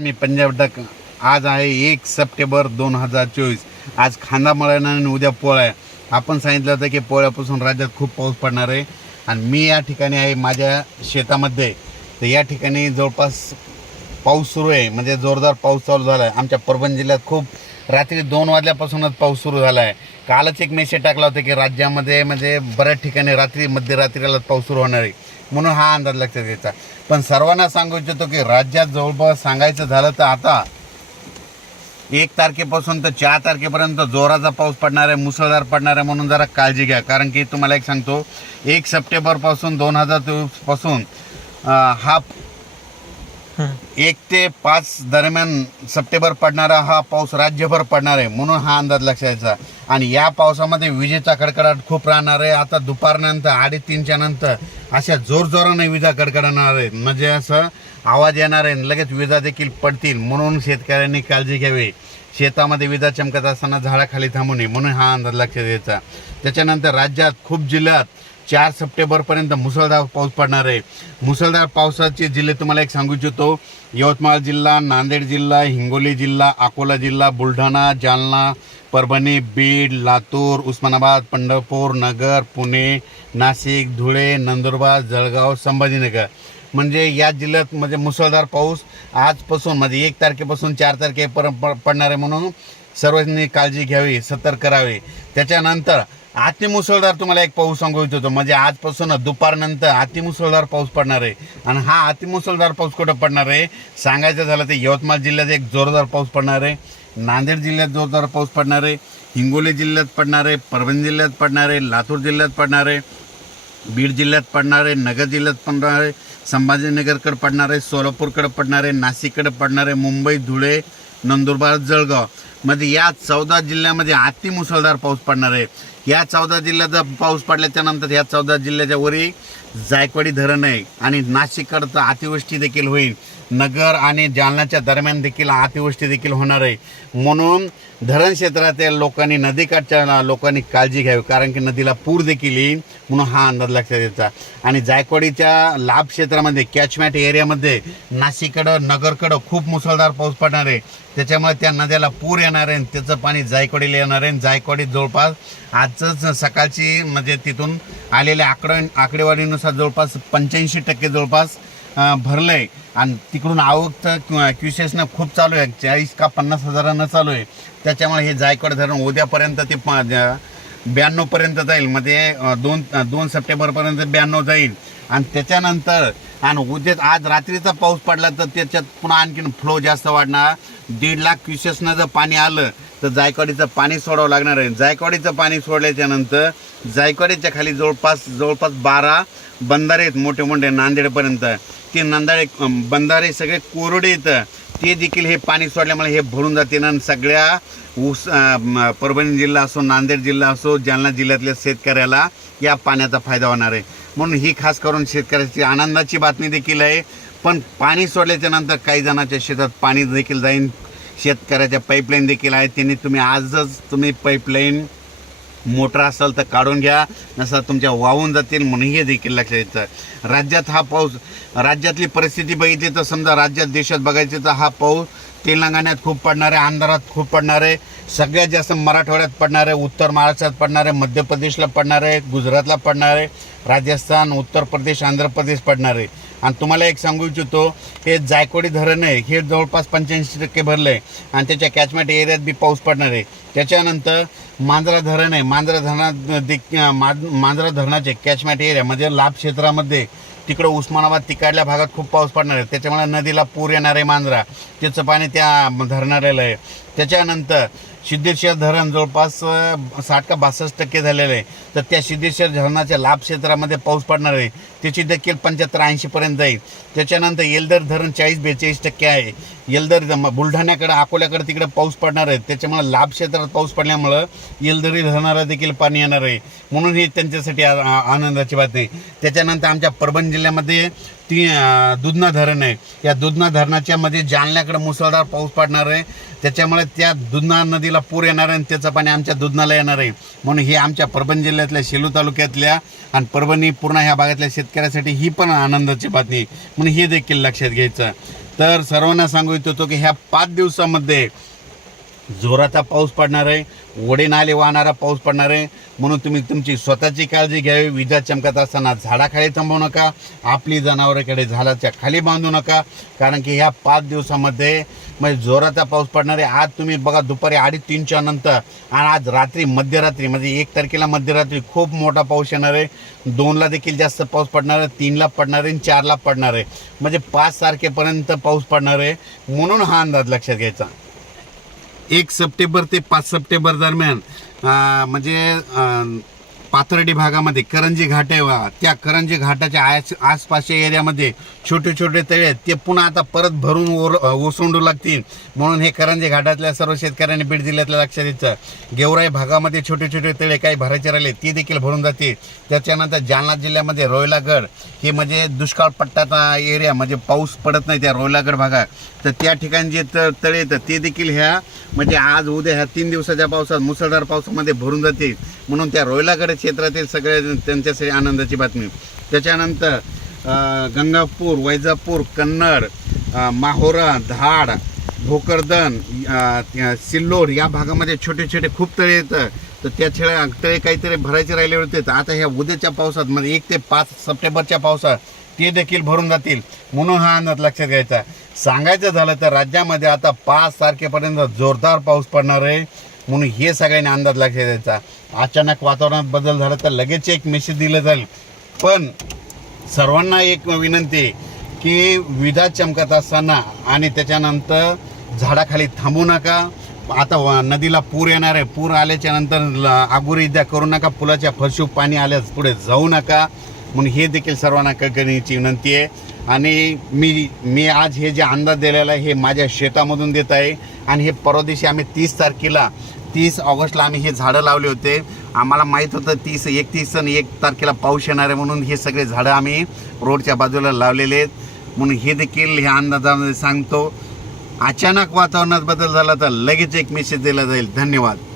मी Punjab duck आज आहे एक सप्टेंबर दोन हजार चोवीस आज खांदा मळ्यानं आणि उद्या पोळ्या आपण सांगितलं होतं की पोळ्यापासून राज्यात खूप पाऊस पडणार आहे आणि मी या ठिकाणी आहे माझ्या शेतामध्ये तर या ठिकाणी जवळपास पाऊस सुरू आहे म्हणजे जोरदार पाऊस चालू झाला आहे आमच्या परभणी जिल्ह्यात खूप रात्री दोन वाजल्यापासूनच पाऊस सुरू झाला आहे कालच एक मेसेज टाकला होता की राज्यामध्ये म्हणजे बऱ्याच ठिकाणी रात्री मध्यरात्रीला पाऊस सुरू होणार आहे म्हणून हा अंदाज लक्षात घ्यायचा पण सर्वांना सांगू इच्छितो की राज्यात जवळपास सांगायचं झालं तर आता एक तारखेपासून तर चार तारखेपर्यंत जोराचा पाऊस पडणार आहे मुसळधार पडणार आहे म्हणून जरा काळजी घ्या कारण की तुम्हाला एक सांगतो एक सप्टेंबरपासून दोन हजार चोवीसपासून हा एक ते पाच दरम्यान सप्टेंबर पडणारा हा पाऊस राज्यभर पडणार आहे म्हणून हा अंदाज लक्षायचा आणि या पावसामध्ये विजेचा कडकडाट खूप राहणार आहे आता दुपारनंतर अडीतीनच्या नंतर अशा जोरजोराने विजा कडकडणार आहे म्हणजे असं आवाज येणार आहे लगेच विजा देखील पडतील म्हणून शेतकऱ्यांनी काळजी घ्यावी शेतामध्ये विजा चमकत असताना झाडाखाली थांबू नये म्हणून हा अंदाज लक्षात घ्यायचा त्याच्यानंतर राज्यात खूप जिल्ह्यात चार सप्टेंबरपर्यंत मुसळधार पाऊस पडणार आहे मुसळधार पावसाचे जिल्हे तुम्हाला एक सांगू इच्छितो यवतमाळ जिल्हा नांदेड जिल्हा हिंगोली जिल्हा अकोला जिल्हा बुलढाणा जालना परभणी बीड लातूर उस्मानाबाद पंढरपूर नगर पुणे नाशिक धुळे नंदुरबार जळगाव संभाजीनगर म्हणजे या जिल्ह्यात म्हणजे मुसळधार पाऊस आजपासून म्हणजे एक तारखेपासून चार तारखेपर्यंत पडणार आहे म्हणून सर्वांनी काळजी घ्यावी सतर्क करावे त्याच्यानंतर अति मुसळधार तुम्हाला एक पाऊस सांगू इच्छितो म्हणजे आजपासून दुपारनंतर अति मुसळधार पाऊस पडणार आहे आणि हा अति मुसळधार पाऊस कुठं पडणार आहे सांगायचं झालं तर यवतमाळ जिल्ह्यात एक जोरदार पाऊस पडणार आहे नांदेड जिल्ह्यात जोरदार पाऊस पडणार आहे हिंगोली जिल्ह्यात पडणार आहे परभणी जिल्ह्यात पडणार आहे लातूर जिल्ह्यात पडणार आहे बीड जिल्ह्यात पडणार आहे नगर जिल्ह्यात पडणार आहे संभाजीनगरकडे पडणार आहे सोलापूरकडे पडणार आहे नाशिककडे पडणार आहे मुंबई धुळे नंदुरबार जळगाव मध्ये या चौदा जिल्ह्यामध्ये अति मुसळधार पाऊस पडणार आहे या चौदा जिल्ह्याचा पाऊस पडल्याच्यानंतर या चौदा जिल्ह्याच्या वरी जायकवाडी धरण आहे आणि नाशिककडं अतिवृष्टी देखील होईल नगर आणि जालन्याच्या दरम्यान देखील अतिवृष्टी देखील होणार आहे म्हणून धरण क्षेत्रातील लोकांनी नदीकाठच्या लोकांनी काळजी घ्यावी कारण की नदीला पूर देखील येईल म्हणून हा अंदाज लक्षात यायचा आणि जायकवाडीच्या लाभ क्षेत्रामध्ये कॅचमॅट एरियामध्ये नाशिककडं नगरकडं खूप मुसळधार पाऊस पडणार आहे त्याच्यामुळे त्या नद्याला पूर येणार आहे त्याचं पाणी जायकवाडीला येणार आहे जायकवाडीत जवळपास आजच सकाळची म्हणजे तिथून आलेल्या आकडे आकडेवारीनुसार जवळपास पंच्याऐंशी टक्के जवळपास भरलं आहे आणि तिकडून आवक तर किंवा क्युसेसनं खूप चालू आहे चाळीस का पन्नास हजारानं चालू आहे त्याच्यामुळे हे जायकवाड धरण उद्यापर्यंत ते ब्याण्णवपर्यंत जाईल मग दोन दोन सप्टेंबरपर्यंत ब्याण्णव जाईल आणि त्याच्यानंतर आणि उद्या आज रात्रीचा पाऊस पडला तर त्याच्यात पुन्हा आणखीन फ्लो जास्त वाढणार दीड लाख क्युसेसनं जर पाणी आलं तर जायकवाडीचं पाणी सोडावं लागणार आहे जायकवाडीचं पाणी सोडल्याच्या नंतर जायकवाडीच्या खाली जवळपास जवळपास बारा बंधारे आहेत मोठे मोठे नांदेडपर्यंत ते नांदाडे बंधारे सगळे कोरडे येतं ते देखील हे पाणी सोडल्यामुळे हे भरून जाते ना सगळ्या ऊस परभणी जिल्हा असो नांदेड जिल्हा असो जालना जिल्ह्यातल्या शेतकऱ्याला या पाण्याचा फायदा होणार आहे म्हणून ही खास करून शेतकऱ्याची आनंदाची बातमी देखील आहे पण पाणी सोडल्याच्यानंतर काही जणांच्या शेतात पाणी देखील जाईन शेतकऱ्याच्या पाईपलाईन देखील आहेत त्यांनी तुम्ही आजच तुम्ही पाईपलाईन मोटर असेल तर काढून घ्या नसा तुमच्या वाहून जातील म्हणून हे देखील लक्षात येतं राज्यात हा पाऊस राज्यातली परिस्थिती बघितली तर समजा राज्यात देशात बघायचं तर हा पाऊस तेलंगणात खूप पडणार आहे आंध्रात खूप पडणार आहे सगळ्यात जास्त मराठवाड्यात पडणार आहे उत्तर महाराष्ट्रात पडणार आहे मध्य प्रदेशला पडणार आहे गुजरातला पडणार आहे राजस्थान उत्तर प्रदेश आंध्र प्रदेश पडणार आहे आणि तुम्हाला एक सांगू इच्छितो हे जायकोडी धरण आहे हे जवळपास पंच्याऐंशी टक्के भरलं आहे आणि त्याच्या कॅचमेंट एरियात बी पाऊस पडणार आहे त्याच्यानंतर मांजरा धरण आहे मांजरा धरणात देख मांजरा धरणाचे कॅचमेंट एरिया म्हणजे लाभ क्षेत्रामध्ये तिकडं उस्मानाबाद तिकडल्या भागात खूप पाऊस पडणार आहे त्याच्यामुळे नदीला पूर येणार आहे मांजरा त्याचं पाणी त्या धरणारेलं आहे त्याच्यानंतर सिद्धेश्वर धरण जवळपास साठ का बासष्ट टक्के झालेलं आहे तर त्या सिद्धेश्वर धरणाच्या लाभ क्षेत्रामध्ये पाऊस पडणार आहे त्याची देखील पंच्याहत्तर ऐंशीपर्यंत जाईल त्याच्यानंतर येलदर धरण चाळीस बेचाळीस टक्के आहे येलदर बुलढाण्याकडं अकोल्याकडे तिकडे पाऊस पडणार आहे त्याच्यामुळे लाभ क्षेत्रात पाऊस पडल्यामुळं येलदरी धरणाला देखील पाणी येणार आहे म्हणून ही त्यांच्यासाठी आनंदाची बात आहे त्याच्यानंतर आमच्या परभण जिल्ह्यामध्ये ती दुधना धरण आहे या दुधना धरणाच्यामध्ये जालन्याकडे मुसळधार पाऊस पडणार आहे त्याच्यामुळे त्या दुधना नदीला पूर येणार आहे आणि त्याचं पाणी आमच्या दुधनाला येणार आहे म्हणून हे आमच्या परभणी जिल्ह्यातल्या सेलू तालुक्यातल्या आणि परभणी पूर्णा ह्या भागातल्या शेत शेतकऱ्यासाठी ही पण आनंदाची बातमी म्हणून हे देखील लक्षात घ्यायचं तर सर्वांना सांगू इच्छितो की ह्या पाच दिवसामध्ये जोराचा पाऊस पडणार आहे वडे नाले वाहणारा पाऊस पडणार आहे म्हणून तुम्ही तुमची स्वतःची काळजी घ्यावी विजा चमकत असताना झाडाखाली थांबवू नका आपली जनावरांकडे झाडाच्या खाली बांधू नका कारण की ह्या पाच दिवसामध्ये म्हणजे जोराचा पाऊस पडणार आहे आज तुम्ही बघा दुपारी अडीच तीनच्या नंतर आणि आज रात्री मध्यरात्री म्हणजे एक तारखेला मध्यरात्री खूप मोठा पाऊस येणार आहे दोनला देखील जास्त पाऊस पडणार आहे तीनला पडणार आहे चारला पडणार आहे म्हणजे पाच तारखेपर्यंत पाऊस पडणार आहे म्हणून हा अंदाज लक्षात घ्यायचा एक सप्टेंबर ते पाच सप्टेंबर दरम्यान म्हणजे पाथर्डी भागामध्ये करंजी घाट आहे वा त्या करंजी घाटाच्या आस आसपासच्या एरियामध्ये छोटे छोटे तळे आहेत ते पुन्हा आता परत भरून ओर ओसंडू लागतील म्हणून हे करंजी घाटातल्या सर्व शेतकऱ्यांनी बीड जिल्ह्यातल्या लक्षात येतं गेवराई भागामध्ये छोटे छोटे तळे काही भरायचे राहिले ते देखील भरून जातील त्याच्यानंतर जालना जिल्ह्यामध्ये रोयलागड हे म्हणजे दुष्काळ पट्टाचा एरिया म्हणजे पाऊस पडत नाही त्या रोयलागड भागात तर त्या ठिकाणी जे तळे येतात ते देखील ह्या म्हणजे आज उद्या ह्या तीन दिवसाच्या पावसात मुसळधार पावसामध्ये भरून जातील म्हणून त्या रोयलागड क्षेत्रातील सगळ्या त्यांच्यासाठी आनंदाची बातमी त्याच्यानंतर गंगापूर वैजापूर कन्नड माहोरा धाड भोकरदन सिल्लोर या भागामध्ये छोटे छोटे खूप तळे येतं तर त्या छेळ्या तळे काहीतरी भरायचे राहिले होते तर आता ह्या उद्याच्या पावसात म्हणजे एक ते पाच सप्टेंबरच्या पावसात ते देखील भरून जातील म्हणून हा आनंद लक्षात घ्यायचा सांगायचं झालं तर राज्यामध्ये आता पाच तारखेपर्यंत जोरदार पाऊस पडणार आहे म्हणून हे सगळ्यांनी अंदाज लक्षात द्यायचा अचानक वातावरणात बदल झाला तर लगेच एक मेसेज दिलं जाईल पण सर्वांना एक विनंती आहे की विधा चमकत असताना आणि त्याच्यानंतर झाडाखाली थांबू नका आता नदीला पूर येणार आहे पूर आल्याच्या नंतर आगुरीद्या करू नका पुलाच्या फरशू पाणी आल्यास पुढे जाऊ नका म्हणून हे देखील सर्वांना कळकळीची विनंती आहे आणि मी मी आज हे जे अंदाज दिलेला आहे हे माझ्या शेतामधून देत आहे आणि हे परदेशी आम्ही तीस तारखेला तीस ऑगस्टला आम्ही हे झाडं लावले होते आम्हाला माहीत होतं तीस एकतीस आणि एक तारखेला पाऊस येणार आहे म्हणून हे सगळे झाडं आम्ही रोडच्या बाजूला लावलेले आहेत म्हणून हे देखील ह्या अंदाजामध्ये सांगतो अचानक वातावरणात बदल झाला तर लगेच एक मेसेज दिला जाईल धन्यवाद